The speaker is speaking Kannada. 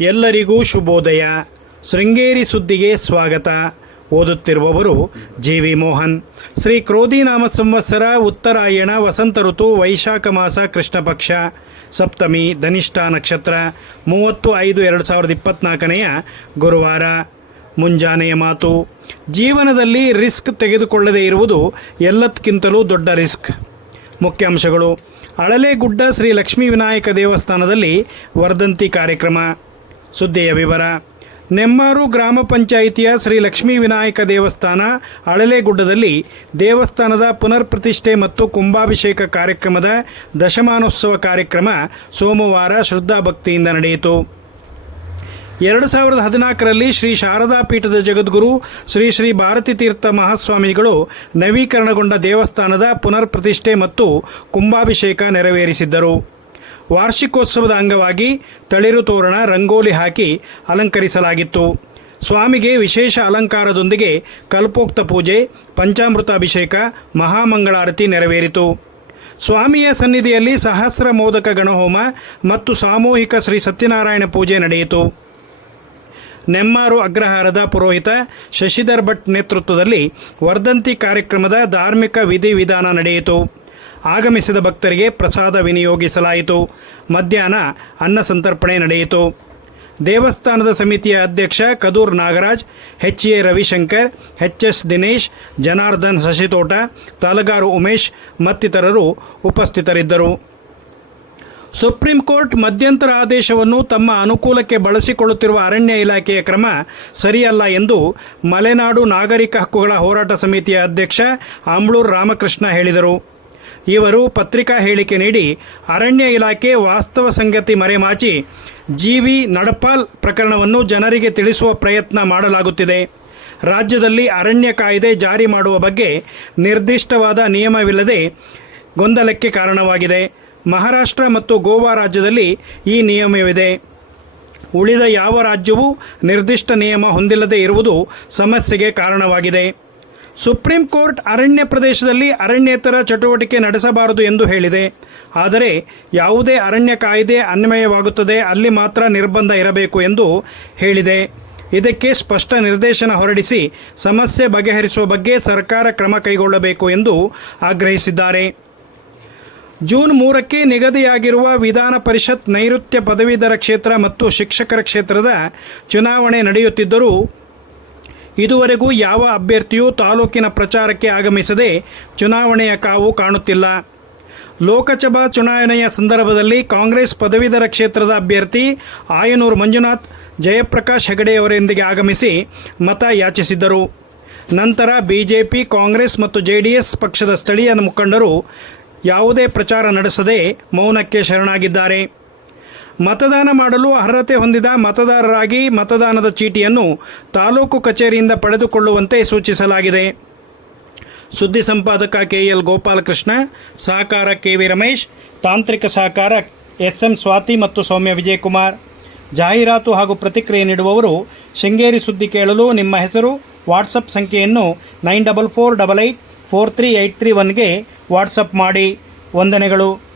ಎಲ್ಲರಿಗೂ ಶುಭೋದಯ. ಶೃಂಗೇರಿ ಸುದ್ದಿಗೆ ಸ್ವಾಗತ. ಓದುತ್ತಿರುವವರು ಜಿ ವಿ ಮೋಹನ್. ಶ್ರೀ ಕ್ರೋಧಿನಾಮ ಸಂವತ್ಸರ ಉತ್ತರಾಯಣ ವಸಂತ ಋತು ವೈಶಾಖ ಮಾಸ ಕೃಷ್ಣ ಪಕ್ಷ ಸಪ್ತಮಿ ಧನಿಷ್ಠ ನಕ್ಷತ್ರ. ಮೂವತ್ತು ಐದು ಎರಡು ಸಾವಿರದ ಇಪ್ಪತ್ನಾಲ್ಕನೆಯ ಗುರುವಾರ. ಮುಂಜಾನೆಯ ಮಾತು. ಜೀವನದಲ್ಲಿ ರಿಸ್ಕ್ ತೆಗೆದುಕೊಳ್ಳದೇ ಇರುವುದು ಎಲ್ಲದಕ್ಕಿಂತಲೂ ದೊಡ್ಡ ರಿಸ್ಕ್. ಮುಖ್ಯಾಂಶಗಳು. ಅಳಲೆಗುಡ್ಡ ಶ್ರೀ ಲಕ್ಷ್ಮೀ ವಿನಾಯಕ ದೇವಸ್ಥಾನದಲ್ಲಿ ವರ್ಧಂತಿ ಕಾರ್ಯಕ್ರಮ. ಸುದ್ದಿಯ ವಿವರ. ನೆಮ್ಮಾರು ಗ್ರಾಮ ಪಂಚಾಯಿತಿಯ ಶ್ರೀ ಲಕ್ಷ್ಮೀ ವಿನಾಯಕ ದೇವಸ್ಥಾನ, ಅಳಲೆಗುಡ್ಡದಲ್ಲಿ ದೇವಸ್ಥಾನದ ಪುನರ್ ಪ್ರತಿಷ್ಠೆ ಮತ್ತು ಕುಂಭಾಭಿಷೇಕ ಕಾರ್ಯಕ್ರಮದ ದಶಮಾನೋತ್ಸವ ಕಾರ್ಯಕ್ರಮ ಸೋಮವಾರ ಶ್ರದ್ಧಾಭಕ್ತಿಯಿಂದ ನಡೆಯಿತು. ಎರಡು ಸಾವಿರದ ಹದಿನಾಲ್ಕರಲ್ಲಿ ಶ್ರೀ ಶಾರದಾ ಪೀಠದ ಜಗದ್ಗುರು ಶ್ರೀ ಶ್ರೀ ಭಾರತಿ ತೀರ್ಥ ಮಹಾಸ್ವಾಮಿಗಳು ನವೀಕರಣಗೊಂಡ ದೇವಸ್ಥಾನದ ಪುನರ್ ಪ್ರತಿಷ್ಠೆ ಮತ್ತು ಕುಂಭಾಭಿಷೇಕ ನೆರವೇರಿಸಿದ್ದರು. ವಾರ್ಷಿಕೋತ್ಸವದ ಅಂಗವಾಗಿ ತಳಿರು ತೋರಣ, ರಂಗೋಲಿ ಹಾಕಿ ಅಲಂಕರಿಸಲಾಗಿತ್ತು. ಸ್ವಾಮಿಗೆ ವಿಶೇಷ ಅಲಂಕಾರದೊಂದಿಗೆ ಕಲ್ಪೋಕ್ತ ಪೂಜೆ ಪಂಚಾಮೃತ ಅಭಿಷೇಕ ಮಹಾಮಂಗಳಾರತಿ ನೆರವೇರಿತು. ಸ್ವಾಮಿಯ ಸನ್ನಿಧಿಯಲ್ಲಿ ಸಹಸ್ರ ಮೋದಕ ಗಣಹೋಮ ಮತ್ತು ಸಾಮೂಹಿಕ ಶ್ರೀ ಸತ್ಯನಾರಾಯಣ ಪೂಜೆ ನಡೆಯಿತು. ನೆಮ್ಮಾರು ಅಗ್ರಹಾರದ ಪುರೋಹಿತ ಶಶಿಧರ್ ಭಟ್ ನೇತೃತ್ವದಲ್ಲಿ ವರ್ಧಂತಿ ಕಾರ್ಯಕ್ರಮದ ಧಾರ್ಮಿಕ ವಿಧಿವಿಧಾನ ನಡೆಯಿತು. ಆಗಮಿಸಿದ ಭಕ್ತರಿಗೆ ಪ್ರಸಾದ ವಿನಿಯೋಗಿಸಲಾಯಿತು. ಮಧ್ಯಾಹ್ನ ಅನ್ನ ಸಂತರ್ಪಣೆ ನಡೆಯಿತು. ದೇವಸ್ಥಾನದ ಸಮಿತಿಯ ಅಧ್ಯಕ್ಷ Kadur Nagaraj H A Ravishankar H S Dinesh, Janardhan Shashithota Talagaru Umesh ಮತ್ತಿತರರು ಉಪಸ್ಥಿತರಿದ್ದರು. ಸುಪ್ರೀಂ ಕೋರ್ಟ್ ಮಧ್ಯಂತರ ಆದೇಶವನ್ನು ತಮ್ಮ ಅನುಕೂಲಕ್ಕೆ ಬಳಸಿಕೊಳ್ಳುತ್ತಿರುವ ಅರಣ್ಯ ಇಲಾಖೆಯ ಕ್ರಮ ಸರಿಯಲ್ಲ ಎಂದು ಮಲೆನಾಡು ನಾಗರಿಕ ಹಕ್ಕುಗಳ ಹೋರಾಟ ಸಮಿತಿಯ ಅಧ್ಯಕ್ಷ ಆಂಬ್ಳೂರ್ ರಾಮಕೃಷ್ಣ ಹೇಳಿದರು. ಇವರು ಪತ್ರಿಕಾ ಹೇಳಿಕೆ ನೀಡಿ ಅರಣ್ಯ ಇಲಾಖೆ ವಾಸ್ತವ ಸಂಗತಿ ಮರೆಮಾಚಿ ಜಿವಿ ನಡಪಾಲ್ ಪ್ರಕರಣವನ್ನು ಜನರಿಗೆ ತಿಳಿಸುವ ಪ್ರಯತ್ನ ಮಾಡಲಾಗುತ್ತಿದೆ. ರಾಜ್ಯದಲ್ಲಿ ಅರಣ್ಯ ಕಾಯ್ದೆ ಜಾರಿ ಮಾಡುವ ಬಗ್ಗೆ ನಿರ್ದಿಷ್ಟವಾದ ನಿಯಮವಿಲ್ಲದೆ ಗೊಂದಲಕ್ಕೆ ಕಾರಣವಾಗಿದೆ. ಮಹಾರಾಷ್ಟ್ರ ಮತ್ತು ಗೋವಾ ರಾಜ್ಯದಲ್ಲಿ ಈ ನಿಯಮವಿದೆ. ಉಳಿದ ಯಾವ ರಾಜ್ಯವೂ ನಿರ್ದಿಷ್ಟ ನಿಯಮ ಹೊಂದಿಲ್ಲದೆ ಇರುವುದು ಸಮಸ್ಯೆಗೆ ಕಾರಣವಾಗಿದೆ. ಸುಪ್ರೀಂ ಕೋರ್ಟ್ ಅರಣ್ಯ ಪ್ರದೇಶದಲ್ಲಿ ಅರಣ್ಯೇತರ ಚಟುವಟಿಕೆ ನಡೆಸಬಾರದು ಎಂದು ಹೇಳಿದೆ. ಆದರೆ ಯಾವುದೇ ಅರಣ್ಯ ಕಾಯ್ದೆ ಅನ್ವಯವಾಗುತ್ತದೆ, ಅಲ್ಲಿ ಮಾತ್ರ ನಿರ್ಬಂಧ ಇರಬೇಕು ಎಂದು ಹೇಳಿದೆ. ಇದಕ್ಕೆ ಸ್ಪಷ್ಟ ನಿರ್ದೇಶನ ಹೊರಡಿಸಿ ಸಮಸ್ಯೆ ಬಗೆಹರಿಸುವ ಬಗ್ಗೆ ಸರ್ಕಾರ ಕ್ರಮ ಕೈಗೊಳ್ಳಬೇಕು ಎಂದು ಆಗ್ರಹಿಸಿದ್ದಾರೆ. ಜೂನ್ ಮೂರಕ್ಕೆ ನಿಗದಿಯಾಗಿರುವ ವಿಧಾನ ಪರಿಷತ್ ನೈಋತ್ಯ ಪದವೀಧರ ಕ್ಷೇತ್ರ ಮತ್ತು ಶಿಕ್ಷಕರ ಕ್ಷೇತ್ರದ ಚುನಾವಣೆ ನಡೆಯುತ್ತಿದ್ದರೂ ಇದುವರೆಗೂ ಯಾವ ಅಭ್ಯರ್ಥಿಯೂ ತಾಲೂಕಿನ ಪ್ರಚಾರಕ್ಕೆ ಆಗಮಿಸದೆ ಚುನಾವಣೆಯ ಕಾವು ಕಾಣುತ್ತಿಲ್ಲ. ಲೋಕಸಭಾ ಚುನಾವಣೆಯ ಸಂದರ್ಭದಲ್ಲಿ ಕಾಂಗ್ರೆಸ್ ಪದವೀಧರ ಕ್ಷೇತ್ರದ ಅಭ್ಯರ್ಥಿ ಆಯನೂರು ಮಂಜುನಾಥ್, ಜಯಪ್ರಕಾಶ್ ಹೆಗಡೆಯವರೊಂದಿಗೆ ಆಗಮಿಸಿ ಮತ ಯಾಚಿಸಿದ್ದರು. ನಂತರ ಬಿಜೆಪಿ, ಕಾಂಗ್ರೆಸ್ ಮತ್ತು ಜೆಡಿಎಸ್ ಪಕ್ಷದ ಸ್ಥಳೀಯ ಮುಖಂಡರು ಯಾವುದೇ ಪ್ರಚಾರ ನಡೆಸದೆ ಮೌನಕ್ಕೆ ಶರಣಾಗಿದ್ದಾರೆ. ಮತದಾನ ಮಾಡಲು ಅರ್ಹತೆ ಹೊಂದಿದ ಮತದಾರರಾಗಿ ಮತದಾನದ ಚೀಟಿಯನ್ನು ತಾಲೂಕು ಕಚೇರಿಯಿಂದ ಪಡೆದುಕೊಳ್ಳುವಂತೆ ಸೂಚಿಸಲಾಗಿದೆ. ಸುದ್ದಿ ಸಂಪಾದಕ ಕೆಎಲ್ ಗೋಪಾಲಕೃಷ್ಣ, ಸಹಕಾರ ಕೆ ವಿ ರಮೇಶ್, ತಾಂತ್ರಿಕ ಸಹಕಾರ ಎಸ್ ಎಂ ಸ್ವಾತಿ ಮತ್ತು ಸೌಮ್ಯ ವಿಜಯಕುಮಾರ್. ಜಾಹೀರಾತು ಹಾಗೂ ಪ್ರತಿಕ್ರಿಯೆ ನೀಡುವವರು ಶೃಂಗೇರಿ ಸುದ್ದಿ ಕೇಳಲು ನಿಮ್ಮ ಹೆಸರು, ವಾಟ್ಸಪ್ ಸಂಖ್ಯೆಯನ್ನು nine double four double eight four three eight three ಒನ್ಗೆ WhatsApp ಮಾಡಿ. ವಂದನೆಗಳು.